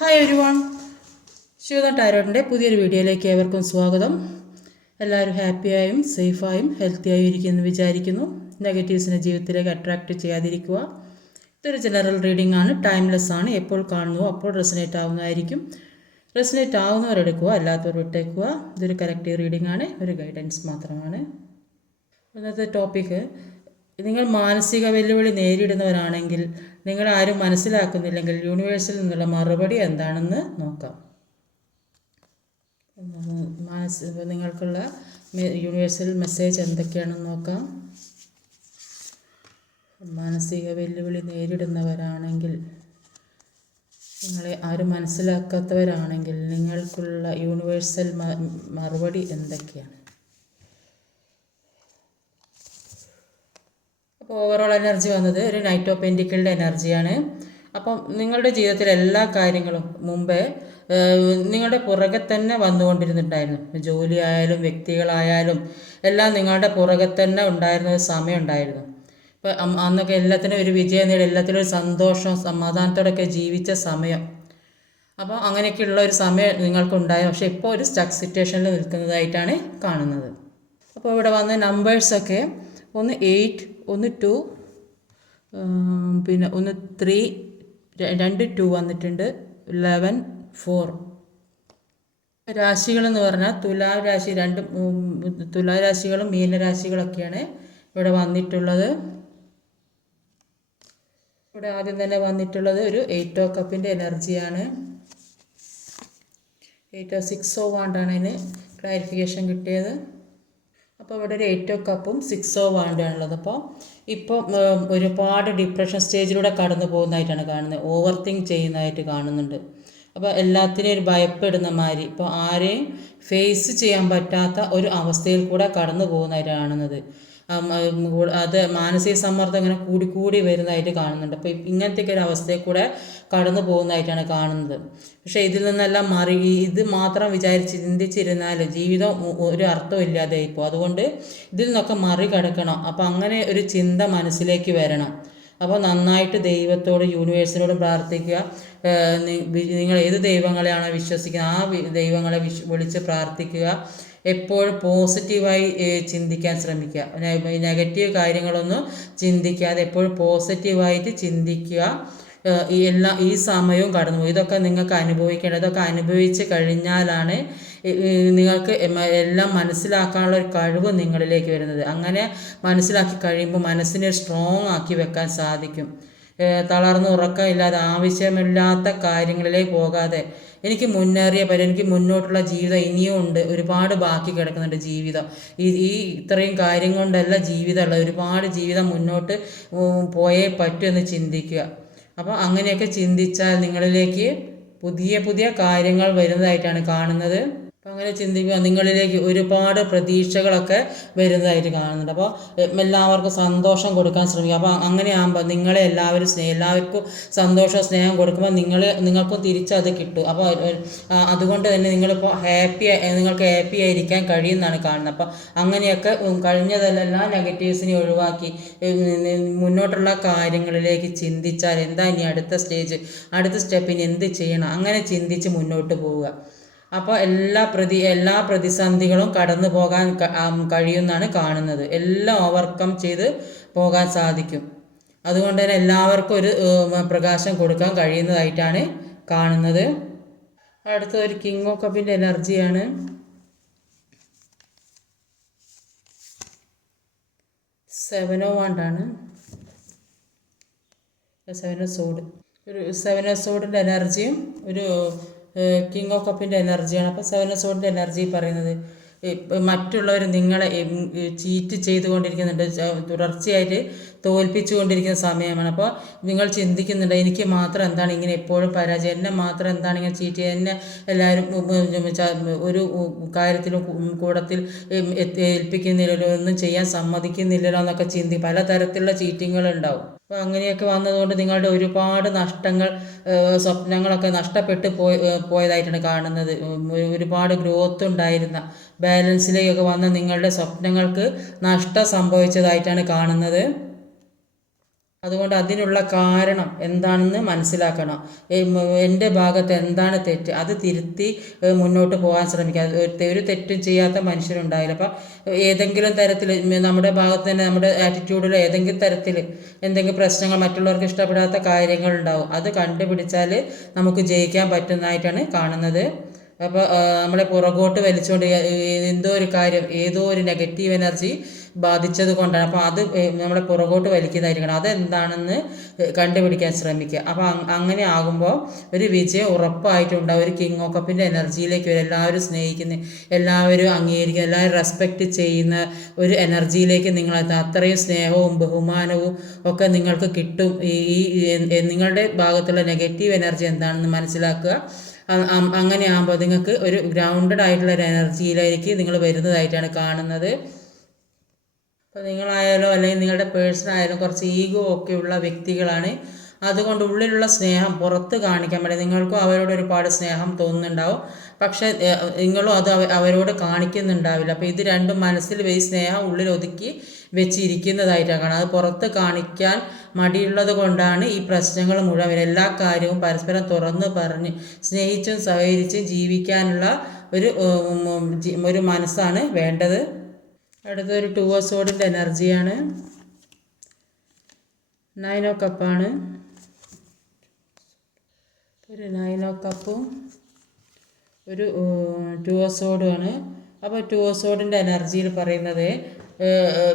Hi everyone Shivada ടാരോട്ടിന്റെ പുതിയൊരു വീഡിയോയിലേക്ക് ഏവർക്കും സ്വാഗതം. എല്ലാവരും ഹാപ്പിയായും സേഫായും ഹെൽത്തിയായും ഇരിക്കുമെന്ന് വിചാരിക്കുന്നു. നെഗറ്റീവ്സിനെ ജീവിതത്തിലേക്ക് അട്രാക്റ്റ് ചെയ്യാതിരിക്കുക. ഇതൊരു ജനറൽ റീഡിംഗ് ആണ്. ടൈംലെസ് ആണ്. എപ്പോൾ കാണുന്നു അപ്പോൾ റെസിനേറ്റ് ആവുന്നതായിരിക്കും. റെസിനേറ്റ് ആവുന്നവരെടുക്കുക അല്ലാത്തവർ വിട്ടേക്കുക. ഇതൊരു കറക്റ്റീവ് റീഡിംഗ് ആണ്. ഒരു ഗൈഡൻസ് മാത്രമാണ്. ഇന്നത്തെ ടോപ്പിക്ക് നിങ്ങൾ മാനസിക വെല്ലുവിളി നേരിടുന്നവരാണെങ്കിൽ നിങ്ങൾ ആരും മനസ്സിലാക്കുന്നില്ലെങ്കിൽ യൂണിവേഴ്സിൽ നിന്നുള്ള മറുപടി എന്താണെന്ന് നോക്കാം. മനസ് നിങ്ങൾക്കുള്ള യൂണിവേഴ്സൽ മെസ്സേജ് എന്തൊക്കെയാണെന്ന് നോക്കാം. മാനസിക വെല്ലുവിളി നേരിടുന്നവരാണെങ്കിൽ നിങ്ങളെ ആരും മനസ്സിലാക്കാത്തവരാണെങ്കിൽ നിങ്ങൾക്കുള്ള യൂണിവേഴ്സൽ മറുപടി എന്തൊക്കെയാണ്? ഓവറോൾ എനർജി വന്നത് ഒരു നൈറ്റ് ഓഫ് പെന്റിക്കിളുടെ എനർജിയാണ് അപ്പം നിങ്ങളുടെ ജീവിതത്തിലെ എല്ലാ കാര്യങ്ങളും മുമ്പേ നിങ്ങളുടെ പുറകെ തന്നെ വന്നുകൊണ്ടിരുന്നിട്ടായിരുന്നു ജോലി ആയാലും വ്യക്തികളായാലും എല്ലാം നിങ്ങളുടെ പുറകെ തന്നെ ഉണ്ടായിരുന്ന ഒരു സമയം ഉണ്ടായിരുന്നു. ഇപ്പം അന്നൊക്കെ എല്ലാത്തിനും ഒരു വിജയം നേടി എല്ലാത്തിനും ഒരു സന്തോഷം സമാധാനത്തോടൊക്കെ ജീവിച്ച സമയം. അപ്പോൾ അങ്ങനെയൊക്കെയുള്ള ഒരു സമയം നിങ്ങൾക്കുണ്ടായ പക്ഷേ ഇപ്പോൾ ഒരു സ്റ്റക്ക് സിറ്റുവേഷനിൽ നിൽക്കുന്നതായിട്ടാണ് കാണുന്നത്. അപ്പോൾ ഇവിടെ വന്ന നമ്പേഴ്സൊക്കെ ഒന്ന് എയ്റ്റ് ഒന്ന് ടു പിന്നെ ഒന്ന് ത്രീ രണ്ട് ടു വന്നിട്ടുണ്ട്. ലെവൻ ഫോർ രാശികളെന്ന് പറഞ്ഞാൽ തുലാരാശി രണ്ട് തുലാരാശികളും മീനരാശികളൊക്കെയാണ് ഇവിടെ വന്നിട്ടുള്ളത്. ഇവിടെ ആദ്യം തന്നെ വന്നിട്ടുള്ളത് ഒരു എയ്റ്റ് ഓ കപ്പിന്റെ എനർജിയാണ് എയ്റ്റ് ഓ സിക്സ് ഓ വാണ്ടാണ് അതിന് ക്ലാരിഫിക്കേഷൻ കിട്ടിയത്. അപ്പോൾ ഇവിടെ ഒരു എയ്റ്റ് ഓ കപ്പും സിക്സ് ഓ വാണ്ടാണുള്ളത് അപ്പോൾ ഇപ്പോൾ ഒരുപാട് ഡിപ്രഷൻ സ്റ്റേജിലൂടെ കടന്നു പോകുന്നതായിട്ടാണ് കാണുന്നത്. ഓവർ തിങ്ക് ചെയ്യുന്നതായിട്ട് കാണുന്നുണ്ട്. അപ്പോൾ എല്ലാത്തിനെയും ഒരു ഭയപ്പെടുന്ന മാതിരി ഇപ്പോൾ ആരെയും ഫേസ് ചെയ്യാൻ പറ്റാത്ത ഒരു അവസ്ഥയിൽ കൂടെ കടന്നു പോകുന്നതായിട്ട് കാണുന്നത്. അത് മാനസിക സമ്മർദ്ദം ഇങ്ങനെ കൂടിക്കൂടി കൂടി വരുന്നതായിട്ട് കാണുന്നുണ്ട്. അപ്പോൾ ഇങ്ങനത്തെയൊക്കെ ഒരു അവസ്ഥയിൽ കൂടെ കടന്നു പോകുന്നതായിട്ടാണ് കാണുന്നത്. പക്ഷേ ഇതിൽ നിന്നെല്ലാം മാറി ഇത് മാത്രം വിചാരിച്ച് ചിന്തിച്ചിരുന്നാൽ ജീവിതം ഒരു അർത്ഥം അർത്ഥമില്ലാതെ ഇപ്പോൾ അതുകൊണ്ട് ഇതിൽ നിന്നൊക്കെ മറികടക്കണം. അപ്പോൾ അങ്ങനെ ഒരു ചിന്ത മനസ്സിലേക്ക് വരണം. അപ്പോൾ നന്നായിട്ട് ദൈവത്തോട് യൂണിവേഴ്സിനോട് പ്രാർത്ഥിക്കുക. നിങ്ങൾ ഏത് ദൈവങ്ങളെയാണോ വിശ്വസിക്കുന്നത് ആ ദൈവങ്ങളെ വിശ് വിളിച്ച് പ്രാർത്ഥിക്കുക. എപ്പോഴും പോസിറ്റീവായി ചിന്തിക്കാൻ ശ്രമിക്കുക. നെഗറ്റീവ് കാര്യങ്ങളൊന്നും ചിന്തിക്കാതെ എപ്പോഴും പോസിറ്റീവായിട്ട് ചിന്തിക്കുക. ഈ എല്ലാ ഈ സമയവും കടന്നു പോയി ഇതൊക്കെ നിങ്ങൾക്ക് അനുഭവിക്കേണ്ടത് ഇതൊക്കെ അനുഭവിച്ച് കഴിഞ്ഞാലാണ് നിങ്ങൾക്ക് എല്ലാം മനസ്സിലാക്കാനുള്ള ഒരു കഴിവ് നിങ്ങളിലേക്ക് വരുന്നത്. അങ്ങനെ മനസ്സിലാക്കി കഴിയുമ്പോൾ മനസ്സിനെ സ്ട്രോങ് ആക്കി വെക്കാൻ സാധിക്കും. തളർന്ന് ഉറക്കമില്ലാതെ ആവശ്യമില്ലാത്ത കാര്യങ്ങളിലേക്ക് പോകാതെ എനിക്ക് മുന്നേറിയ പരി എനിക്ക് മുന്നോട്ടുള്ള ജീവിതം ഇനിയും ഉണ്ട്. ഒരുപാട് ബാക്കി കിടക്കുന്നുണ്ട് ജീവിതം. ഈ ഈ ഇത്രയും കാര്യം കൊണ്ടല്ല ജീവിതമുള്ളത്. ഒരുപാട് ജീവിതം മുന്നോട്ട് പോയേ പറ്റൂ എന്ന് ചിന്തിക്കുക. അപ്പോൾ അങ്ങനെയൊക്കെ ചിന്തിച്ചാൽ നിങ്ങളിലേക്ക് പുതിയ പുതിയ കാര്യങ്ങൾ വരുന്നതായിട്ടാണ് കാണുന്നത്. അങ്ങനെ ചിന്തിക്കുക നിങ്ങളിലേക്ക് ഒരുപാട് പ്രതീക്ഷകളൊക്കെ വരുന്നതായിട്ട് കാണുന്നുണ്ട്. അപ്പോൾ എല്ലാവർക്കും സന്തോഷം കൊടുക്കാൻ ശ്രമിക്കുക. അപ്പോൾ അങ്ങനെയാകുമ്പോൾ നിങ്ങളെ എല്ലാവരും സ്നേഹം എല്ലാവർക്കും സന്തോഷം സ്നേഹം കൊടുക്കുമ്പോൾ നിങ്ങൾ നിങ്ങൾക്കും തിരിച്ചത് കിട്ടും. അപ്പോൾ അതുകൊണ്ട് തന്നെ നിങ്ങളിപ്പോൾ ഹാപ്പി നിങ്ങൾക്ക് ഹാപ്പി ആയിരിക്കാൻ കഴിയുമെന്നാണ് കാണുന്നത്. അപ്പോൾ അങ്ങനെയൊക്കെ കഴിഞ്ഞതെല്ലാം നെഗറ്റീവ്സിനെ ഒഴിവാക്കി മുന്നോട്ടുള്ള കാര്യങ്ങളിലേക്ക് ചിന്തിച്ചാൽ എന്താ ഇനി അടുത്ത സ്റ്റേജ്? അടുത്ത സ്റ്റെപ്പിന് എന്ത് ചെയ്യണം? അങ്ങനെ ചിന്തിച്ച് മുന്നോട്ട് പോവുക. അപ്പോൾ എല്ലാ പ്രതി എല്ലാ പ്രതിസന്ധികളും കടന്നു പോകാൻ കഴിയുമെന്നാണ് കാണുന്നത്. എല്ലാം ഓവർകം ചെയ്ത് പോകാൻ സാധിക്കും. അതുകൊണ്ട് തന്നെ എല്ലാവർക്കും ഒരു പ്രകാശം കൊടുക്കാൻ കഴിയുന്നതായിട്ടാണ് കാണുന്നത്. അടുത്തത് ഒരു കിങ് ഓഫ് കപ്പിന്റെ എനർജിയാണ് സെവനോ വാണ്ടാണ് സെവനോ സോഡ് ഒരു സെവനോ സോഡിന്റെ എനർജിയും ഒരു കിങ് ഓഫ് കപ്പിന്റെ എനർജിയാണ്. അപ്പോൾ സെവൻ സോഡിന്റെ എനർജി പറയുന്നത് മറ്റുള്ളവർ നിങ്ങളെ ചീറ്റ് ചെയ്തുകൊണ്ടിരിക്കുന്നുണ്ട്. തുടർച്ചയായിട്ട് തോൽപ്പിച്ചുകൊണ്ടിരിക്കുന്ന സമയമാണ്. അപ്പോൾ നിങ്ങൾ ചിന്തിക്കുന്നുണ്ട് എനിക്ക് മാത്രം എന്താണ് ഇങ്ങനെ എപ്പോഴും പരാജയം? എന്നെ മാത്രം എന്താണ് ഇങ്ങനെ ചീറ്റ് എന്നെ എല്ലാവരും ഒരു കാര്യത്തിലും കൂടത്തിൽ ഏൽപ്പിക്കുന്നില്ലല്ലോ ഒന്നും ചെയ്യാൻ സമ്മതിക്കുന്നില്ലല്ലോ എന്നൊക്കെ ചിന്തി പലതരത്തിലുള്ള ചീറ്റിങ്ങുകൾ ഉണ്ടാവും. അപ്പോൾ അങ്ങനെയൊക്കെ വന്നതുകൊണ്ട് നിങ്ങളുടെ ഒരുപാട് നഷ്ടങ്ങൾ സ്വപ്നങ്ങളൊക്കെ നഷ്ടപ്പെട്ട് പോയി പോയതായിട്ടാണ് കാണുന്നത്. ഒരുപാട് ഗ്രോത്ത് ഉണ്ടായിരുന്ന ബാലൻസിലേക്കൊക്കെ വന്ന നിങ്ങളുടെ സ്വപ്നങ്ങൾക്ക് നഷ്ടം സംഭവിച്ചതായിട്ടാണ് കാണുന്നത്. അതുകൊണ്ട് അതിനുള്ള കാരണം എന്താണെന്ന് മനസ്സിലാക്കണം. എന്റെ ഭാഗത്ത് എന്താണ് തെറ്റ്? അത് തിരുത്തി മുന്നോട്ട് പോകാൻ ശ്രമിക്കുക. ഒരു തെറ്റും ചെയ്യാത്ത മനുഷ്യരുണ്ടായില്ല. അപ്പം ഏതെങ്കിലും തരത്തിൽ നമ്മുടെ ഭാഗത്ത് തന്നെ നമ്മുടെ ആറ്റിറ്റ്യൂഡിൽ ഏതെങ്കിലും തരത്തിൽ എന്തെങ്കിലും പ്രശ്നങ്ങൾ മറ്റുള്ളവർക്ക് ഇഷ്ടപ്പെടാത്ത കാര്യങ്ങൾ ഉണ്ടാവും. അത് കണ്ടുപിടിച്ചാൽ നമുക്ക് ജയിക്കാൻ പറ്റുന്നതായിട്ടാണ് കാണുന്നത്. അപ്പോൾ നമ്മളെ പുറകോട്ട് വലിച്ചുകൊണ്ട് എന്തോ ഒരു കാര്യം ഏതോ ഒരു നെഗറ്റീവ് എനർജി ബാധിച്ചത് കൊണ്ടാണ്. അപ്പോൾ അത് നമ്മളെ പുറകോട്ട് വലിക്കുന്നതായിരിക്കണം. അതെന്താണെന്ന് കണ്ടുപിടിക്കാൻ ശ്രമിക്കുക. അപ്പോൾ അങ്ങനെ ആകുമ്പോൾ ഒരു വിജയം ഉറപ്പായിട്ടുണ്ടാവും. ഒരു കിങ് ഓഫ് കപ്പിന്റെ എനർജിയിലേക്ക് വരും. എല്ലാവരും സ്നേഹിക്കുന്ന എല്ലാവരും അംഗീകരിക്കുന്ന എല്ലാവരും റെസ്പെക്റ്റ് ചെയ്യുന്ന ഒരു എനർജിയിലേക്ക് നിങ്ങൾ. അത്രയും സ്നേഹവും ബഹുമാനവും ഒക്കെ നിങ്ങൾക്ക് കിട്ടും. ഈ നിങ്ങളുടെ ഭാഗത്തുള്ള നെഗറ്റീവ് എനർജി എന്താണെന്ന് മനസ്സിലാക്കുക. അങ്ങനെ ആകുമ്പോൾ നിങ്ങൾക്ക് ഒരു ഗ്രൗണ്ടഡ് ആയിട്ടുള്ള ഒരു എനർജിയിലേക്ക് നിങ്ങൾ വരുന്നതായിട്ടാണ് കാണുന്നത്. അപ്പോൾ നിങ്ങളായാലോ അല്ലെങ്കിൽ നിങ്ങളുടെ പേഴ്സൺ ആയാലും കുറച്ച് ഈഗോ ഒക്കെ ഉള്ള വ്യക്തികളാണ്. അതുകൊണ്ട് ഉള്ളിലുള്ള സ്നേഹം പുറത്ത് കാണിക്കാൻ പറ്റില്ല. നിങ്ങൾക്കും അവരോട് ഒരുപാട് സ്നേഹം തോന്നുന്നുണ്ടാവും. പക്ഷേ നിങ്ങളും അത് അവരോട് കാണിക്കുന്നുണ്ടാവില്ല. അപ്പോൾ ഇത് രണ്ടും മനസ്സിൽ ഈ സ്നേഹം ഉള്ളിൽ ഒതുക്കി വെച്ചിരിക്കുന്നതായിട്ടാണ് കാണുന്നത്. അത് പുറത്ത് കാണിക്കാൻ മടിയുള്ളത് കൊണ്ടാണ് ഈ പ്രശ്നങ്ങൾ മുഴുവൻ എല്ലാ കാര്യവും പരസ്പരം തുറന്ന് പറഞ്ഞ് സ്നേഹിച്ചും സഹകരിച്ചും ജീവിക്കാനുള്ള ഒരു ഒരു മനസ്സാണ് വേണ്ടത്. അടുത്തൊരു ടു സോഡിന്റെ എനർജിയാണ് നൈനോ കപ്പാണ് ഒരു നൈനോ കപ്പും ഒരു ടു സോഡുമാണ് അപ്പോൾ ടു സോഡിന്റെ എനർജിയിൽ പറയുന്നത്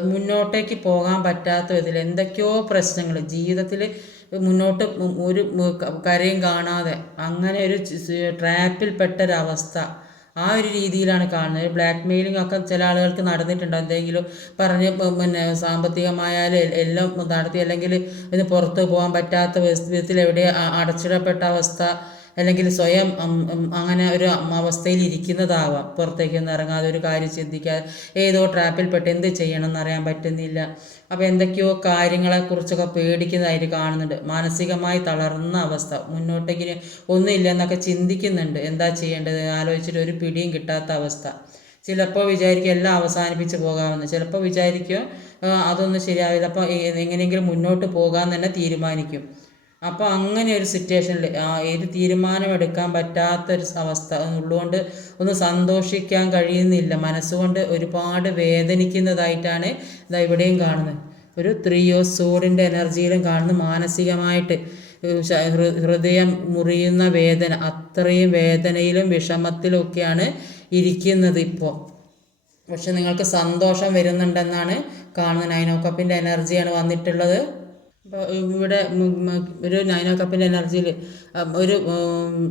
മുന്നോട്ടേക്ക് പോകാൻ പറ്റാത്ത വിധത്തിൽ എന്തൊക്കെയോ പ്രശ്നങ്ങൾ ജീവിതത്തിൽ മുന്നോട്ട് ഒരു കരയും കാണാതെ അങ്ങനെ ഒരു ട്രാപ്പിൽ ഒരവസ്ഥ. ആ ഒരു രീതിയിലാണ് കാണുന്നത്. ബ്ലാക്ക് മെയിലിംഗ് ഒക്കെ ചില ആളുകൾക്ക് നടന്നിട്ടുണ്ട്. എന്തെങ്കിലും പറഞ്ഞ് പിന്നെ സാമ്പത്തികമായാലും എല്ലാം നടത്തി അല്ലെങ്കിൽ ഇതിന് പുറത്ത് പോകാൻ പറ്റാത്ത വിധ- വിധത്തിൽ എവിടെ അടച്ചിടപ്പെട്ട അവസ്ഥ അല്ലെങ്കിൽ സ്വയം അങ്ങനെ ഒരു അവസ്ഥയിൽ ഇരിക്കുന്നതാവാം. പുറത്തേക്കൊന്നും ഇറങ്ങാതെ ഒരു കാര്യം ചിന്തിക്കാതെ ഏതോ ട്രാപ്പിൽപ്പെട്ട് എന്ത് ചെയ്യണം എന്നറിയാൻ പറ്റുന്നില്ല. അപ്പോൾ എന്തൊക്കെയോ കാര്യങ്ങളെക്കുറിച്ചൊക്കെ പേടിക്കുന്നതായിട്ട് കാണുന്നുണ്ട്. മാനസികമായി തളർന്ന അവസ്ഥ. മുന്നോട്ടേക്ക് ഒന്നുമില്ല എന്നൊക്കെ ചിന്തിക്കുന്നുണ്ട്. എന്താ ചെയ്യേണ്ടത്? ആലോചിച്ചിട്ട് ഒരു പിടിയും കിട്ടാത്ത അവസ്ഥ. ചിലപ്പോൾ വിചാരിക്കും എല്ലാം അവസാനിപ്പിച്ച് പോകാമെന്ന്. ചിലപ്പോൾ വിചാരിക്കും ആ, അതൊന്നും ശരിയാവില്ല. അപ്പോൾ എങ്ങനെയെങ്കിലും മുന്നോട്ട് പോകാമെന്ന് തന്നെ തീരുമാനിക്കും. അപ്പോൾ അങ്ങനെ ഒരു സിറ്റുവേഷനിൽ ഒരു തീരുമാനമെടുക്കാൻ പറ്റാത്തൊരു അവസ്ഥ ഉള്ളതുകൊണ്ട് ഒന്ന് സന്തോഷിക്കാൻ കഴിയുന്നില്ല. മനസ്സുകൊണ്ട് ഒരുപാട് വേദനിക്കുന്നതായിട്ടാണ് ഇതാ ഇവിടെയും കാണുന്നത്. ഒരു ത്രീയോ സോഡിന്റെ എനർജിയിലും കാണുന്നു. മാനസികമായിട്ട് ഹൃദയം മുറിയുന്ന വേദന അത്രയും വേദനയിലും വിഷമത്തിലും ഒക്കെയാണ് ഇരിക്കുന്നത് ഇപ്പോൾ പക്ഷെ നിങ്ങൾക്ക് സന്തോഷം വരുന്നുണ്ടെന്നാണ് കാണുന്നത്. നൈനോ കപ്പിന്റെ എനർജിയാണ് വന്നിട്ടുള്ളത്. ഇവിടെ ഒരു നൈനോ കപ്പിന്റെ എനർജിയിൽ ഒരു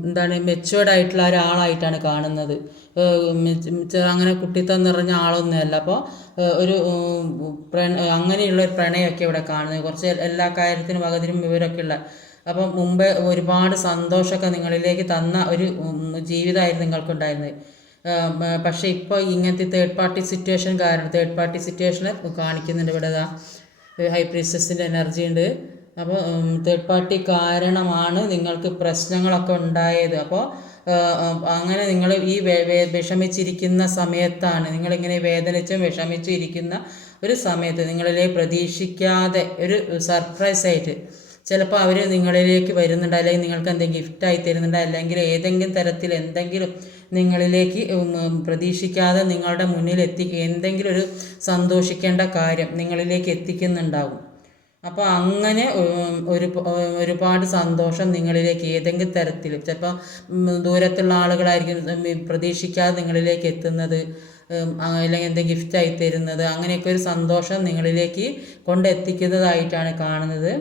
എന്താണ് മെച്ചുവേർഡ് ആയിട്ടുള്ള ഒരാളായിട്ടാണ് കാണുന്നത്. അങ്ങനെ കുട്ടിത്തം നിറഞ്ഞ ആളൊന്നുമല്ല. അപ്പോൾ ഒരു അങ്ങനെയുള്ള ഒരു പ്രണയമൊക്കെ ഇവിടെ കാണുന്നത്. കുറച്ച് എല്ലാ കാര്യത്തിനും വകതിരും വിവരമൊക്കെ ഉള്ള അപ്പം മുമ്പേ ഒരുപാട് സന്തോഷമൊക്കെ നിങ്ങളിലേക്ക് തന്ന ഒരു ജീവിതമായിരുന്നു നിങ്ങൾക്കുണ്ടായിരുന്നത്. പക്ഷേ ഇപ്പോൾ ഇങ്ങനത്തെ തേർഡ് പാർട്ടി സിറ്റുവേഷൻ കാരണം തേർഡ് പാർട്ടി സിറ്റുവേഷൻ കാണിക്കുന്നുണ്ട് ഇവിടെ ഹൈ പ്രീസസിന്റെ എനർജി ഉണ്ട്. അപ്പോൾ തേർഡ് പാർട്ടി കാരണമാണ് നിങ്ങൾക്ക് പ്രശ്നങ്ങളൊക്കെ ഉണ്ടായത്. അപ്പോൾ അങ്ങനെ നിങ്ങൾ ഈ വിഷമിച്ചിരിക്കുന്ന സമയത്താണ് നിങ്ങളിങ്ങനെ വേദനിച്ചും വിഷമിച്ചും ഇരിക്കുന്ന ഒരു സമയത്ത് നിങ്ങളിലെ പ്രതീക്ഷിക്കാതെ ഒരു സർപ്രൈസ് ആയിട്ട് ചിലപ്പോൾ അവർ നിങ്ങളിലേക്ക് വരുന്നുണ്ട് അല്ലെങ്കിൽ നിങ്ങൾക്ക് എന്തെങ്കിലും ഗിഫ്റ്റായി തരുന്നുണ്ട് അല്ലെങ്കിൽ ഏതെങ്കിലും തരത്തിൽ എന്തെങ്കിലും നിങ്ങളിലേക്ക് പ്രതീക്ഷിക്കാതെ നിങ്ങളുടെ മുന്നിൽ എത്തി എന്തെങ്കിലും ഒരു സന്തോഷിക്കേണ്ട കാര്യം നിങ്ങളിലേക്ക് എത്തിക്കുന്നുണ്ടാകും അപ്പോൾ അങ്ങനെ ഒരു ഒരുപാട് സന്തോഷം നിങ്ങളിലേക്ക് ഏതെങ്കിലും തരത്തിൽ ചിലപ്പോൾ ദൂരത്തുള്ള ആളുകളായിരിക്കും പ്രതീക്ഷിക്കാതെ നിങ്ങളിലേക്ക് എത്തുന്നത് അല്ലെങ്കിൽ എന്തെങ്കിലും ഗിഫ്റ്റായി തരുന്നത് അങ്ങനെയൊക്കെ ഒരു സന്തോഷം നിങ്ങളിലേക്ക് കൊണ്ടെത്തിക്കുന്നതായിട്ടാണ് കാണുന്നത്.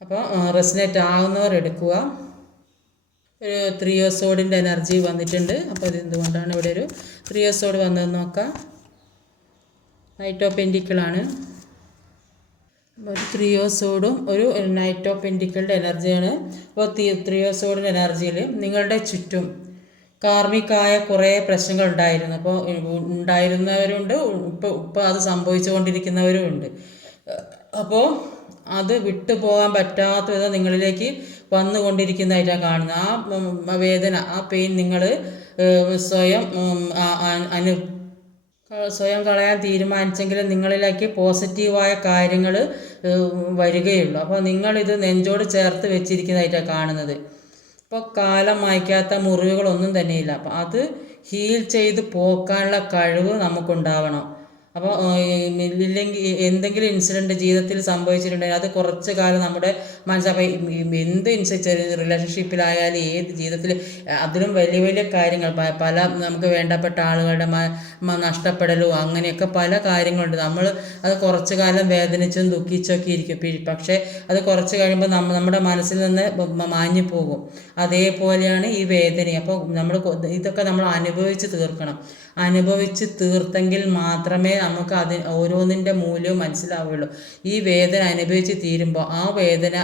അപ്പോൾ റെസിനേറ്റ് ആകുന്നവർ എടുക്കുക. ഒരു ത്രിയോസോഡിന്റെ എനർജി വന്നിട്ടുണ്ട്. അപ്പോൾ ഇത് എന്തുകൊണ്ടാണ് ഇവിടെ ഒരു ത്രിയോസോഡ് വന്നതെന്ന് നോക്കാം. നൈറ്റോ പെന്റിക്കിളാണ് ഒരു ത്രിയോസോഡും ഒരു നൈറ്റോ പെന്റിക്കിളുടെ എനർജിയാണ് അപ്പോൾ ത്രിയോസോഡിന്റെ എനർജിയിൽ നിങ്ങളുടെ ചുറ്റും കാർമികായ കുറേ പ്രശ്നങ്ങൾ ഉണ്ടായിരുന്നു. അപ്പോൾ ഉണ്ടായിരുന്നവരുണ്ട് ഇപ്പോൾ ഇപ്പോൾ അത് സംഭവിച്ചുകൊണ്ടിരിക്കുന്നവരും ഉണ്ട്. അപ്പോൾ അത് വിട്ടുപോകാൻ പറ്റാത്ത വിധം നിങ്ങളിലേക്ക് വന്നുകൊണ്ടിരിക്കുന്നതായിട്ടാണ് കാണുന്നത്. ആ വേദന ആ പെയിൻ നിങ്ങൾ സ്വയം അനു സ്വയം കളയാൻ തീരുമാനിച്ചെങ്കിൽ നിങ്ങളിലേക്ക് പോസിറ്റീവായ കാര്യങ്ങൾ വരികയുള്ളൂ. അപ്പോൾ നിങ്ങളിത് നെഞ്ചോട് ചേർത്ത് വെച്ചിരിക്കുന്നതായിട്ടാണ് കാണുന്നത്. ഇപ്പോൾ കാലം മായ്ക്കാത്ത മുറിവുകളൊന്നും തന്നെയില്ല. അപ്പോൾ അത് ഹീൽ ചെയ്ത് പോക്കാനുള്ള കഴിവ് നമുക്കുണ്ടാവണം. അപ്പോൾ ഇല്ലെങ്കിൽ എന്തെങ്കിലും ഇൻസിഡന്റ് ജീവിതത്തിൽ സംഭവിച്ചിട്ടുണ്ടെങ്കിൽ അത് കുറച്ച് കാലം നമ്മുടെ മനസ്സപ്പോൾ എന്ത് ഇൻസിഡന്റ് റിലേഷൻഷിപ്പിലായാലും ഏത് ജീവിതത്തിൽ അതിലും വലിയ വലിയ കാര്യങ്ങൾ പല നമുക്ക് വേണ്ടപ്പെട്ട ആളുകളുടെ നഷ്ടപ്പെടലും അങ്ങനെയൊക്കെ പല കാര്യങ്ങളുണ്ട്. നമ്മൾ അത് കുറച്ച് കാലം വേദനിച്ചും ദുഃഖിച്ചൊക്കെ ഇരിക്കും. പക്ഷേ അത് കുറച്ച് കഴിയുമ്പോൾ നമ്മ നമ്മുടെ മനസ്സിൽ നിന്ന് മാഞ്ഞു പോകും. അതേപോലെയാണ് ഈ വേദന. അപ്പോൾ നമ്മൾ ഇതൊക്കെ നമ്മൾ അനുഭവിച്ച് തീർക്കണം. അനുഭവിച്ച് തീർത്തെങ്കിൽ മാത്രമേ നമുക്ക് അതിന് ഓരോന്നിന്റെ മൂല്യവും മനസ്സിലാവുള്ളൂ. ഈ വേദന അനുഭവിച്ച് തീരുമ്പോൾ ആ വേദന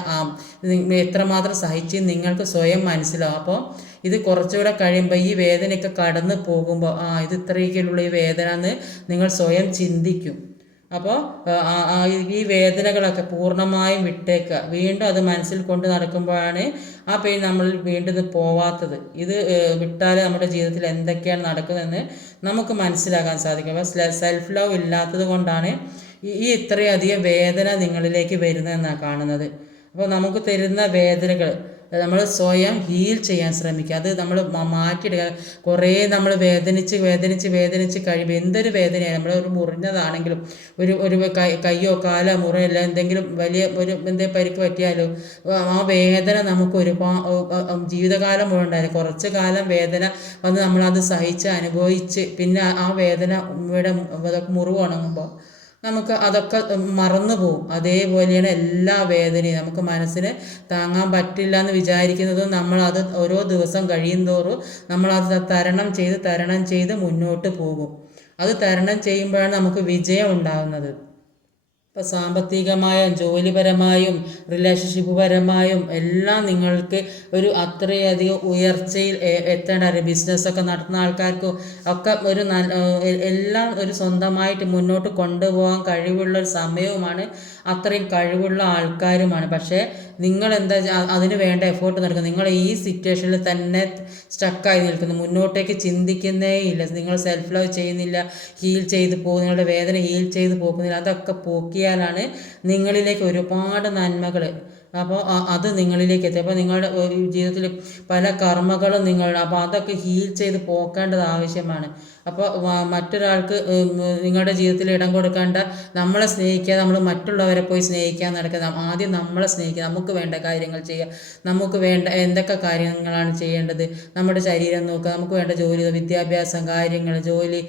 എത്രമാത്രം സഹിച്ച് നിങ്ങൾക്ക് സ്വയം മനസ്സിലാവും. അപ്പോൾ ഇത് കുറച്ചുകൂടെ കഴിയുമ്പോൾ ഈ വേദനയൊക്കെ കടന്നു പോകുമ്പോൾ ആ ഇത് ഇത്രയൊക്കെയുള്ള ഈ വേദന എന്ന് നിങ്ങൾ സ്വയം ചിന്തിക്കും. അപ്പോൾ ഈ വേദനകളൊക്കെ പൂർണമായും വിട്ടേക്കുക. വീണ്ടും അത് മനസ്സിൽ കൊണ്ട് നടക്കുമ്പോഴാണ് ആ പെയിൻ നമ്മൾ വീണ്ടും ഇത് പോവാത്തത്. ഇത് വിട്ടാൽ നമ്മുടെ ജീവിതത്തിൽ എന്തൊക്കെയാണ് നടക്കുന്നതെന്ന് നമുക്ക് മനസ്സിലാക്കാൻ സാധിക്കും. അപ്പോൾ സെൽഫ് ലവ് ഇല്ലാത്തത് കൊണ്ടാണ് ഈ ഇത്രയധികം വേദന നിങ്ങളിലേക്ക് വരുന്നതെന്നാണ് കാണുന്നത്. അപ്പോൾ നമുക്ക് തരുന്ന വേദനകൾ നമ്മൾ സ്വയം ഹീൽ ചെയ്യാൻ ശ്രമിക്കുക. അത് നമ്മൾ മാറ്റിയെടുക്കുക. കുറേ നമ്മൾ വേദനിച്ച് വേദനിച്ച് വേദനിച്ച് കഴിയുമ്പോൾ എന്തൊരു വേദനയാണ്? നമ്മൾ ഒരു മുറിഞ്ഞതാണെങ്കിലും ഒരു ഒരു കൈ കയ്യോ കാലോ മുറയല്ല എന്തെങ്കിലും വലിയ ഒരു എന്തെങ്കിലും പരിക്ക് പറ്റിയാലോ ആ വേദന നമുക്ക് ഒരുപാട് ജീവിതകാലം മുഴുവൻ കുറച്ച് കാലം വേദന വന്ന് നമ്മളത് സഹിച്ച് അനുഭവിച്ച് പിന്നെ ആ വേദന ഇവിടെ മുറിവ് ഉണങ്ങുമ്പോൾ നമുക്ക് അതൊക്കെ മറന്നു പോകും അതേപോലെയാണ് എല്ലാ വേദനയും. നമുക്ക് മനസ്സിന് താങ്ങാൻ പറ്റില്ല എന്ന് വിചാരിക്കുന്നതും നമ്മളത് ഓരോ ദിവസം കഴിയും തോറും നമ്മളത് തരണം ചെയ്ത് തരണം ചെയ്ത് മുന്നോട്ട് പോകും. അത് തരണം ചെയ്യുമ്പോഴാണ് നമുക്ക് വിജയം ഉണ്ടാകുന്നത്. ഇപ്പോൾ സാമ്പത്തികമായും ജോലിപരമായും റിലേഷൻഷിപ്പ് പരമായും എല്ലാം നിങ്ങൾക്ക് ഒരു അത്രയധികം ഉയർച്ചയിൽ എത്തേണ്ട ഒരു ബിസിനസ്സൊക്കെ നടത്തുന്ന ആൾക്കാർക്കും ഒക്കെ ഒരു എല്ലാം ഒരു സ്വന്തമായിട്ട് മുന്നോട്ട് കൊണ്ടുപോകാൻ കഴിവുള്ള ഒരു സമയവുമാണ്. അത്രയും കഴിവുള്ള ആൾക്കാരുമാണ്. പക്ഷേ നിങ്ങൾ എന്താ അതിന് വേണ്ട എഫേർട്ട് നടക്കുന്നത് നിങ്ങൾ ഈ സിറ്റുവേഷനിൽ തന്നെ സ്റ്റക്കായി നിൽക്കുന്നു. മുന്നോട്ടേക്ക് ചിന്തിക്കുന്നേ ഇല്ല. നിങ്ങൾ സെൽഫ് ലവ് ചെയ്യുന്നില്ല. ഹീൽ ചെയ്ത് പോകും നിങ്ങളുടെ വേദന ഹീൽ ചെയ്ത് പോകുന്നില്ല. അതൊക്കെ പോക്കിയാലാണ് നിങ്ങളിലേക്ക് ഒരുപാട് നന്മകൾ അപ്പോൾ അത് നിങ്ങളിലേക്ക് എത്തി. അപ്പോൾ നിങ്ങളുടെ ജീവിതത്തിൽ പല കർമ്മകളും നിങ്ങൾ അപ്പോൾ അതൊക്കെ ഹീൽ ചെയ്ത് പോക്കേണ്ടത് ആവശ്യമാണ്. അപ്പോൾ മറ്റൊരാൾക്ക് നിങ്ങളുടെ ജീവിതത്തിൽ ഇടം കൊടുക്കേണ്ട നമ്മളെ സ്നേഹിക്കുക നമ്മൾ മറ്റുള്ളവരെ പോയി സ്നേഹിക്കാൻ നടക്കുക ആദ്യം നമ്മളെ സ്നേഹിക്കുക നമുക്ക് വേണ്ട കാര്യങ്ങൾ ചെയ്യുക നമുക്ക് വേണ്ട എന്തൊക്കെ കാര്യങ്ങളാണ് ചെയ്യേണ്ടത് നമ്മുടെ ശരീരം നോക്കുക നമുക്ക് വേണ്ട ജോലി വിദ്യാഭ്യാസം കാര്യങ്ങൾ ജോലി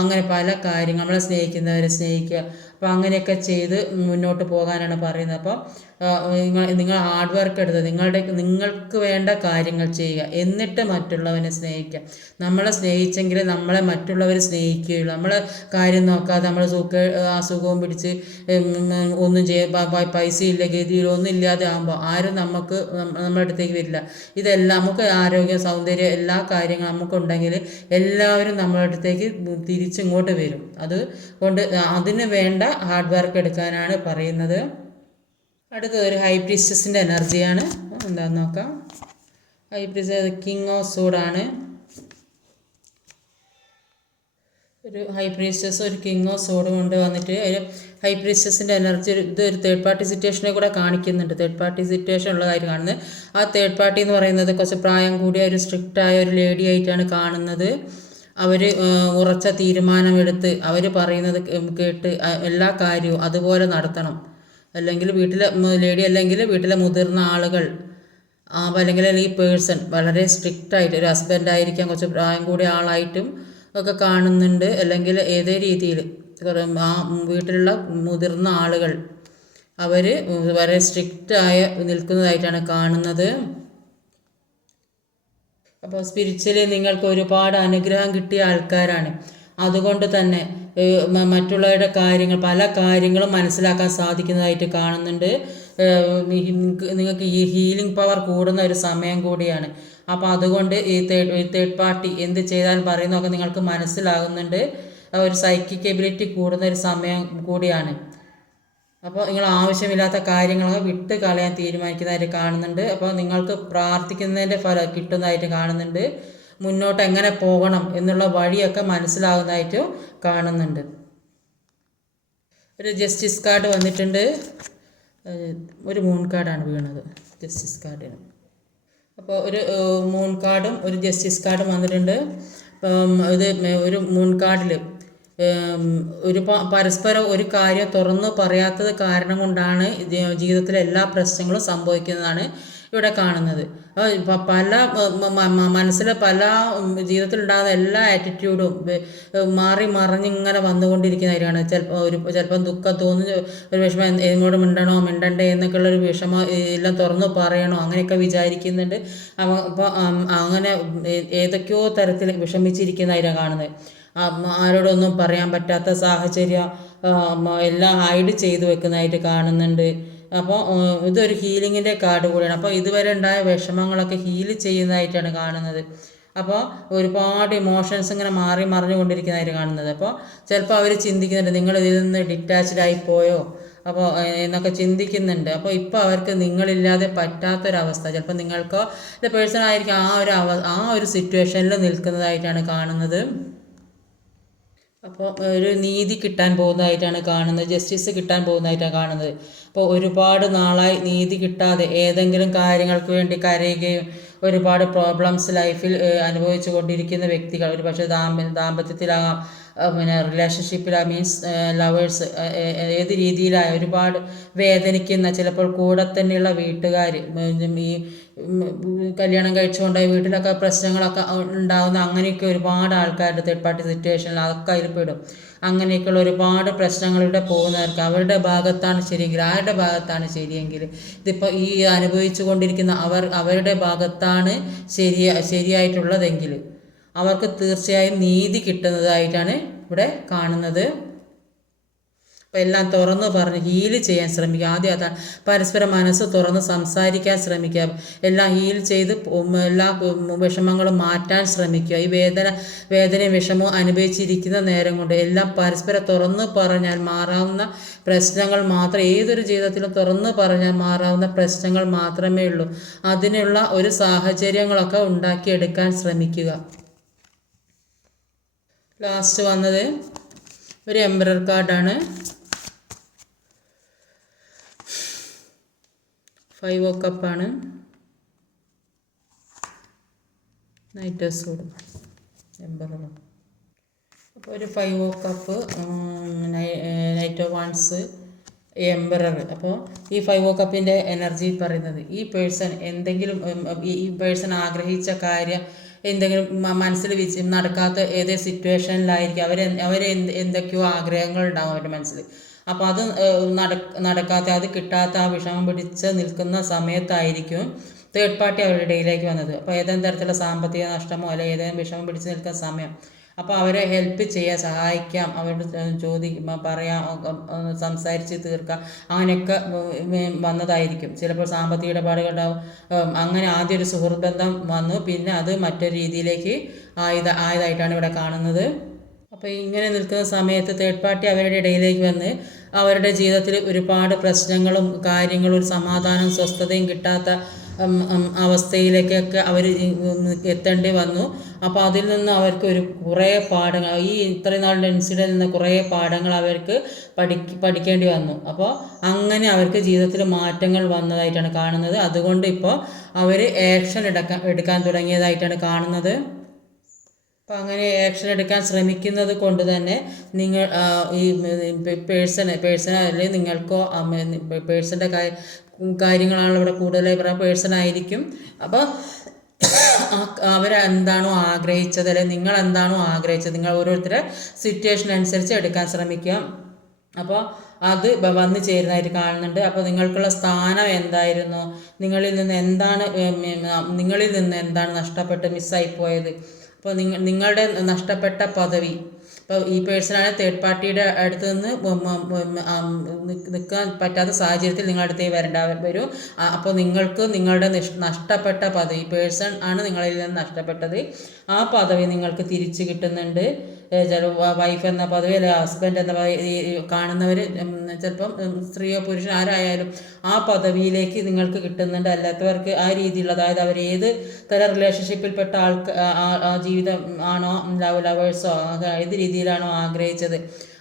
അങ്ങനെ പല കാര്യങ്ങൾ നമ്മളെ സ്നേഹിക്കുന്നവരെ സ്നേഹിക്കുക അപ്പോൾ അങ്ങനെയൊക്കെ ചെയ്ത് മുന്നോട്ട് പോകാനാണ് പറയുന്നത്. അപ്പോൾ നിങ്ങൾ നിങ്ങൾ ഹാർഡ് വർക്ക് എടുത്ത് നിങ്ങളുടെ നിങ്ങൾക്ക് വേണ്ട കാര്യങ്ങൾ ചെയ്യുക. എന്നിട്ട് മറ്റുള്ളവനെ സ്നേഹിക്കുക. നമ്മളെ സ്നേഹിച്ചെങ്കിൽ നമ്മളെ മറ്റുള്ളവർ സ്നേഹിക്കുകയുള്ളൂ. നമ്മൾ കാര്യം നോക്കാതെ നമ്മൾ സുഖ അസുഖവും പിടിച്ച് ഒന്നും ചെയ്യ പൈസ ഇല്ല ഗതിയിലോ ഒന്നും ഇല്ലാതെ ആകുമ്പോൾ ആരും നമുക്ക് നമ്മുടെ അടുത്തേക്ക് വരില്ല. ഇതെല്ലാം നമുക്ക് ആരോഗ്യ സൗന്ദര്യം എല്ലാ കാര്യങ്ങളും നമുക്കുണ്ടെങ്കിൽ എല്ലാവരും നമ്മുടെ അടുത്തേക്ക് തിരിച്ചിങ്ങോട്ട് വരും. അത് കൊണ്ട് അതിന് വേണ്ട ഹാർഡ് വർക്ക് എടുക്കാനാണ് പറയുന്നത്. അടുത്തത് ഒരു ഹൈ പ്രീസ്റ്റസിന്റെ എനർജിയാണ്. എന്താന്ന് നോക്കാം. ഹൈ പ്രീസ്റ്റ് കിങ് ഓഫ് സൂഡാണ് ഒരു ഹൈ പ്രീസ്റ്റസ് ഒരു കിങ് ഓഫ് സോഡ് കൊണ്ട് വന്നിട്ട് ഒരു ഹൈ പ്രീസ്റ്റസിന്റെ എനർജി ഇത് ഒരു തേർഡ് പാർട്ടി സിറ്റുവേഷനെ കൂടെ കാണിക്കുന്നുണ്ട്. തേർഡ് പാർട്ടി സിറ്റുവേഷൻ ഉള്ള ഉള്ളതായിട്ട് കാണുന്നത്. ആ തേർഡ് പാർട്ടി എന്ന് പറയുന്നത് കുറച്ച് പ്രായം കൂടിയ ഒരു സ്ട്രിക്റ്റായ ഒരു ലേഡി ആയിട്ടാണ് കാണുന്നത്. അവർ ഉറച്ച തീരുമാനമെടുത്ത് അവർ പറയുന്നത് കേട്ട് എല്ലാ കാര്യവും അതുപോലെ നടത്തണം. അല്ലെങ്കിൽ വീട്ടിലെ ലേഡി അല്ലെങ്കിൽ വീട്ടിലെ മുതിർന്ന ആളുകൾ അല്ലെങ്കിൽ ഈ പേഴ്സൺ വളരെ സ്ട്രിക്റ്റ് ആയിട്ട് ഒരു ഹസ്ബൻഡ് ആയിരിക്കാം കുറച്ച് പ്രായം കൂടിയ ആളായിട്ടും ഒക്കെ കാണുന്നുണ്ട്. അല്ലെങ്കിൽ ഏതേ രീതിയിൽ ആ വീട്ടിലുള്ള മുതിർന്ന ആളുകൾ അവർ വളരെ സ്ട്രിക്റ്റ് നിൽക്കുന്നതായിട്ടാണ് കാണുന്നത്. അപ്പോൾ സ്പിരിച്വലി നിങ്ങൾക്ക് ഒരുപാട് അനുഗ്രഹം കിട്ടിയ ആൾക്കാരാണ്. അതുകൊണ്ട് തന്നെ മറ്റുള്ളവരുടെ കാര്യങ്ങൾ പല കാര്യങ്ങളും മനസ്സിലാക്കാൻ സാധിക്കുന്നതായിട്ട് കാണുന്നുണ്ട്. നിങ്ങൾക്ക് ഈ ഹീലിംഗ് പവർ കൂടുന്ന ഒരു സമയം കൂടിയാണ്. അപ്പോൾ അതുകൊണ്ട് ഈ തേർഡ് തേർഡ് പാർട്ടി എന്ത് ചെയ്താൽ പറയുന്നതൊക്കെ നിങ്ങൾക്ക് മനസ്സിലാകുന്നുണ്ട്. ഒരു സൈക്കിക് എബിലിറ്റി കൂടുന്ന ഒരു സമയം കൂടിയാണ്. അപ്പോൾ നിങ്ങൾ ആവശ്യമില്ലാത്ത കാര്യങ്ങളൊക്കെ വിട്ട് കളയാൻ തീരുമാനിക്കുന്നതായിട്ട് കാണുന്നുണ്ട്. അപ്പോൾ നിങ്ങൾക്ക് പ്രാർത്ഥിക്കുന്നതിന്റെ ഫലം കിട്ടുന്നതായിട്ട് കാണുന്നുണ്ട്. മുന്നോട്ട് എങ്ങനെ പോകണം എന്നുള്ള വഴിയൊക്കെ മനസ്സിലാകുന്നതായിട്ട് കാണുന്നുണ്ട്. ഒരു ജസ്റ്റിസ് കാർഡ് വന്നിട്ടുണ്ട്. ഒരു മൂൺ കാർഡാണ് വീണത്. ജസ്റ്റിസ് കാർഡിന് അപ്പോൾ ഒരു മൂൺ കാർഡും ഒരു ജസ്റ്റിസ് കാർഡും വന്നിട്ടുണ്ട്. ഇത് ഒരു മൂൺ കാർഡിൽ ഒരു പരസ്പരം ഒരു കാര്യം തുറന്നു പറയാത്തത് കാരണം കൊണ്ടാണ് ജീവിതത്തിലെ എല്ലാ പ്രശ്നങ്ങളും സംഭവിക്കുന്നതാണ് ഇവിടെ കാണുന്നത്. പല മനസ്സിൽ പല ജീവിതത്തിലുണ്ടാകുന്ന എല്ലാ ആറ്റിറ്റ്യൂഡും മാറി മറിഞ്ഞ് ഇങ്ങനെ വന്നുകൊണ്ടിരിക്കുന്നവരാണ് ചിലപ്പോൾ ഒരു ചിലപ്പം ദുഃഖം തോന്നുന്നു ഒരു വിഷമം എന്നോട് മിണ്ടണോ മിണ്ടണ്ടേ എന്നൊക്കെയുള്ള ഒരു വിഷമം എല്ലാം തുറന്നു പറയണോ അങ്ങനെയൊക്കെ വിചാരിക്കുന്നുണ്ട്. അപ്പോൾ അങ്ങനെ ഏതൊക്കെയോ തരത്തിൽ വിഷമിച്ചിരിക്കുന്നവരാണ് കാണുന്നത്. ആരോടൊന്നും പറയാൻ പറ്റാത്ത സാഹചര്യം എല്ലാം ഹൈഡ് ചെയ്തു വെക്കുന്നതായിട്ട് കാണുന്നുണ്ട്. അപ്പോൾ ഇതൊരു ഹീലിങ്ങിന്റെ കാർഡ് കൂടിയാണ്. അപ്പോൾ ഇതുവരെ ഉണ്ടായ വിഷമങ്ങളൊക്കെ ഹീൽ ചെയ്യുന്നതായിട്ടാണ് കാണുന്നത്. അപ്പോൾ ഒരുപാട് ഇമോഷൻസ് ഇങ്ങനെ മാറി മറിഞ്ഞുകൊണ്ടിരിക്കുന്നതായിട്ട് കാണുന്നത്. അപ്പോൾ ചിലപ്പോൾ അവർ ചിന്തിക്കുന്നുണ്ട് നിങ്ങൾ ഇതിൽ നിന്ന് ഡിറ്റാച്ച്ഡ് ആയിപ്പോയോ പോയോ? അപ്പോൾ എന്നൊക്കെ ചിന്തിക്കുന്നുണ്ട്. അപ്പോൾ ഇപ്പോൾ അവർക്ക് നിങ്ങളില്ലാതെ പറ്റാത്തൊരവസ്ഥ. ചിലപ്പോൾ നിങ്ങൾക്കോ പേഴ്സൺ ആയിരിക്കും ആ ഒരു അവ ആ ഒരു സിറ്റുവേഷനിൽ നിൽക്കുന്നതായിട്ടാണ് കാണുന്നത്. അപ്പോൾ ഒരു നീതി കിട്ടാൻ പോകുന്നതായിട്ടാണ് കാണുന്നത്. ജസ്റ്റിസ് കിട്ടാൻ പോകുന്നതായിട്ടാണ് കാണുന്നത്. അപ്പോൾ ഒരുപാട് നാളായി നീതി കിട്ടാതെ ഏതെങ്കിലും കാര്യങ്ങൾക്ക് വേണ്ടി കരയുകയും ഒരുപാട് പ്രോബ്ലംസ് ലൈഫിൽ അനുഭവിച്ചു കൊണ്ടിരിക്കുന്ന വ്യക്തികൾ. ഒരു പക്ഷേ ദാമ്പ ദാമ്പത്യത്തിലാകാം പിന്നെ റിലേഷൻഷിപ്പിലാ മീൻസ് ലവേഴ്സ് ഏത് രീതിയിലായ ഒരുപാട് വേദനിക്കുന്ന ചിലപ്പോൾ കൂടെ തന്നെയുള്ള വീട്ടുകാർ ഈ കല്യാണം കഴിച്ചുകൊണ്ടായി വീട്ടിലൊക്കെ പ്രശ്നങ്ങളൊക്കെ ഉണ്ടാകുന്ന അങ്ങനെയൊക്കെ ഒരുപാട് ആൾക്കാരുടെ തേർഡ് പാർട്ടി സിറ്റുവേഷനിൽ അതൊക്കെ അതിൽ പെടും. അങ്ങനെയൊക്കെയുള്ള ഒരുപാട് പ്രശ്നങ്ങളിലൂടെ പോകുന്നവർക്ക് അവരുടെ ഭാഗത്താണ് ശരിയെങ്കിൽ ആരുടെ ഭാഗത്താണ് ശരിയെങ്കിൽ? ഇതിപ്പോൾ ഈ അനുഭവിച്ചു കൊണ്ടിരിക്കുന്ന അവർ അവരുടെ ഭാഗത്താണ് ശരി ശരിയായിട്ടുള്ളതെങ്കിൽ അവർക്ക് തീർച്ചയായും നീതി കിട്ടുന്നതായിട്ടാണ് ഇവിടെ കാണുന്നത്. അപ്പോൾ എല്ലാം തുറന്ന് പറഞ്ഞ് ഹീൽ ചെയ്യാൻ ശ്രമിക്കുക. ആദ്യം അതാണ് പരസ്പരം മനസ്സ് തുറന്ന് സംസാരിക്കാൻ ശ്രമിക്കുക. എല്ലാം ഹീൽ ചെയ്ത് എല്ലാ വിഷമങ്ങളും മാറ്റാൻ ശ്രമിക്കുക. ഈ വേദന വേദനയും വിഷമവും അനുഭവിച്ചിരിക്കുന്ന നേരം കൊണ്ട് എല്ലാം പരസ്പരം തുറന്ന് പറഞ്ഞാൽ മാറാവുന്ന പ്രശ്നങ്ങൾ മാത്രം ഏതൊരു ജീവിതത്തിലും തുറന്ന് പറഞ്ഞാൽ മാറാവുന്ന പ്രശ്നങ്ങൾ മാത്രമേ ഉള്ളൂ. അതിനുള്ള ഒരു സാഹചര്യങ്ങളൊക്കെ ഉണ്ടാക്കിയെടുക്കാൻ ശ്രമിക്കുക. ലാസ്റ്റ് വന്നത് ഒരു എംബ്രർ കാർഡാണ് ഫൈവ് ഓ കപ്പാണ് നൈറ്റേഴ്സോട് എംബറും അപ്പോൾ ഒരു five of cup നൈറ്റോ wands emperor അപ്പോൾ ഈ ഫൈവ് ഓ കപ്പിന്റെ എനർജി പറയുന്നത് ഈ പേഴ്സൺ എന്തെങ്കിലും ഈ ഈ പേഴ്സൺ ആഗ്രഹിച്ച കാര്യം എന്തെങ്കിലും മനസ്സിൽ വിച്ച് നടക്കാത്ത ഏതേ സിറ്റുവേഷനിലായിരിക്കും അവർ അവർ എന്തൊക്കെയോ ആഗ്രഹങ്ങൾ ഉണ്ടാകും അവരുടെ മനസ്സിൽ. അപ്പോൾ അത് നട നടക്കാത്ത അത് കിട്ടാത്ത ആ വിഷമം പിടിച്ച് നിൽക്കുന്ന സമയത്തായിരിക്കും തേർഡ് പാർട്ടി അവരുടെ ഇടയിലേക്ക് വന്നത്. അപ്പോൾ ഏതെങ്കിലും തരത്തിലുള്ള സാമ്പത്തിക നഷ്ടമോ അല്ലെങ്കിൽ ഏതെങ്കിലും വിഷമം പിടിച്ച് നിൽക്കുന്ന സമയം അപ്പോൾ അവരെ ഹെൽപ്പ് ചെയ്യാൻ സഹായിക്കാം അവരോട് ചോദിക്കാം പറയാം സംസാരിച്ച് തീർക്കാം അങ്ങനെയൊക്കെ വന്നതായിരിക്കും. ചിലപ്പോൾ സാമ്പത്തിക ഇടപാടുകൾ ഉണ്ടാവും അങ്ങനെ ആദ്യം ഒരു സുഹൃത്ത് ബന്ധം വന്നു പിന്നെ അത് മറ്റൊരു രീതിയിലേക്ക് ആയത ആയതായിട്ടാണ് ഇവിടെ കാണുന്നത്. അപ്പോൾ ഇങ്ങനെ നിൽക്കുന്ന സമയത്ത് തേർഡ് പാർട്ടി അവരുടെ ഇടയിലേക്ക് വന്ന് അവരുടെ ജീവിതത്തിൽ ഒരുപാട് പ്രശ്നങ്ങളും കാര്യങ്ങളും ഒരു സമാധാനവും സ്വസ്ഥതയും കിട്ടാത്ത അവസ്ഥയിലേക്കൊക്കെ അവർ എത്തേണ്ടി വന്നു. അപ്പോൾ അതിൽ നിന്ന് അവർക്ക് ഒരു കുറേ പാഠങ്ങൾ ഈ ഇത്രയും നാളുടെ ഇൻസിഡന്റിൽ നിന്ന് കുറേ പാഠങ്ങൾ അവർക്ക് പഠി പഠിക്കേണ്ടി വന്നു. അപ്പോൾ അങ്ങനെ അവർക്ക് ജീവിതത്തിൽ മാറ്റങ്ങൾ വന്നതായിട്ടാണ് കാണുന്നത്. അതുകൊണ്ട് ഇപ്പോൾ അവർ ആക്ഷൻ എടുക്കാൻ എടുക്കാൻ തുടങ്ങിയതായിട്ടാണ് കാണുന്നത്. അപ്പോൾ അങ്ങനെ ആക്ഷൻ എടുക്കാൻ ശ്രമിക്കുന്നത് കൊണ്ട് തന്നെ നിങ്ങൾ ഈ പേഴ്സൺ പേഴ്സൺ അല്ലെങ്കിൽ നിങ്ങൾക്കോ പേഴ്സന്റെ കാര്യങ്ങളാണ് ഇവിടെ കൂടുതലായി പറയാം പേഴ്സൺ ആയിരിക്കും. അപ്പോൾ അവരെന്താണോ ആഗ്രഹിച്ചത് അല്ലെങ്കിൽ നിങ്ങൾ എന്താണോ ആഗ്രഹിച്ചത് നിങ്ങൾ ഓരോരുത്തരെ സിറ്റുവേഷൻ അനുസരിച്ച് എടുക്കാൻ ശ്രമിക്കുക. അപ്പോൾ അത് വന്നു ചേരുന്നതായിട്ട് കാണുന്നുണ്ട്. അപ്പോൾ നിങ്ങൾക്കുള്ള സ്ഥാനം എന്തായിരുന്നു? നിങ്ങളിൽ നിന്ന് എന്താണ് നിങ്ങളിൽ നിന്ന് എന്താണ് നഷ്ടപ്പെട്ട് മിസ്സായി പോയത്? അപ്പോൾ നിങ്ങൾ നിങ്ങളുടെ നഷ്ടപ്പെട്ട പദവി. ഇപ്പോൾ ഈ പേഴ്സണാണ് തേർഡ് പാർട്ടിയുടെ അടുത്ത് നിന്ന് നിൽക്കാൻ പറ്റാത്ത സാഹചര്യത്തിൽ നിങ്ങളുടെ അടുത്തേക്ക് വരേണ്ട വരും. അപ്പോൾ നിങ്ങൾക്ക് നിങ്ങളുടെ നഷ്ടപ്പെട്ട പദവി പേഴ്സൺ ആണ് നിങ്ങളിൽ നിന്ന് നഷ്ടപ്പെട്ടത്. ആ പദവി നിങ്ങൾക്ക് തിരിച്ചു കിട്ടുന്നുണ്ട്. ചില വൈഫ് എന്ന പദവി അല്ലെങ്കിൽ ഹസ്ബൻഡ് എന്ന പദവി കാണുന്നവർ ചിലപ്പം സ്ത്രീയോ പുരുഷൻ ആരായാലും ആ പദവിയിലേക്ക് നിങ്ങൾക്ക് കിട്ടുന്നുണ്ട്. അല്ലാത്തവർക്ക് ആ രീതിയിലുള്ള അതായത് അവർ ഏത് തരം റിലേഷൻഷിപ്പിൽപ്പെട്ട ആൾക്ക് ജീവിതം ആണോ ലവ് ലവേഴ്സോ ഏത് രീതിയിലാണോ ആഗ്രഹിച്ചത്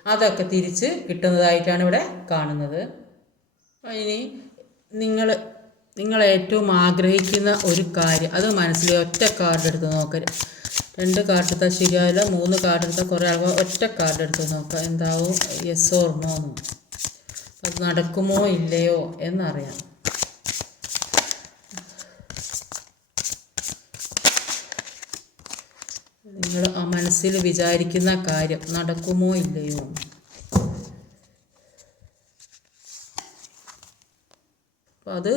അതൊക്കെ തിരിച്ച് കിട്ടുന്നതായിട്ടാണ് ഇവിടെ കാണുന്നത്. ഇനി നിങ്ങൾ നിങ്ങൾ ഏറ്റവും ആഗ്രഹിക്കുന്ന ഒരു കാര്യം അത് മനസ്സിലെ ഒറ്റ കാർഡ് എടുത്ത് നോക്കരുത് രണ്ട് കാർഡ് എടുത്താൽ ശരിയാവില്ല. മൂന്ന് കാർഡ് എടുത്താൽ കുറേ ആൾക്കാർ ഒറ്റ കാർഡ് എടുത്ത് നോക്കാം. എന്താവും? യെസ് ഓർ നോ അത് നടക്കുമോ ഇല്ലയോ എന്നറിയാം. നിങ്ങൾ ആ മനസ്സിൽ വിചാരിക്കുന്ന കാര്യം നടക്കുമോ ഇല്ലയോ? അപ്പോൾ അത്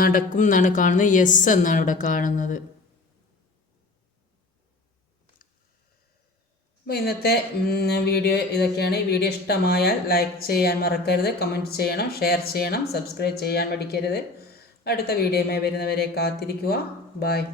നടക്കും എന്നാണ് കാണുന്നത്. യെസ് എന്നാണ് ഇവിടെ കാണുന്നത്. അപ്പോൾ ഇന്നത്തെ വീഡിയോ ഇതൊക്കെയാണ്. ഈ വീഡിയോ ഇഷ്ടമായാൽ ലൈക്ക് ചെയ്യാൻ മറക്കരുത് കമന്റ് ചെയ്യണം ഷെയർ ചെയ്യണം സബ്സ്ക്രൈബ് ചെയ്യാൻ മടിക്കരുത്. അടുത്ത വീഡിയോയുമായി വരുന്നവരെ കാത്തിരിക്കുക. ബായ്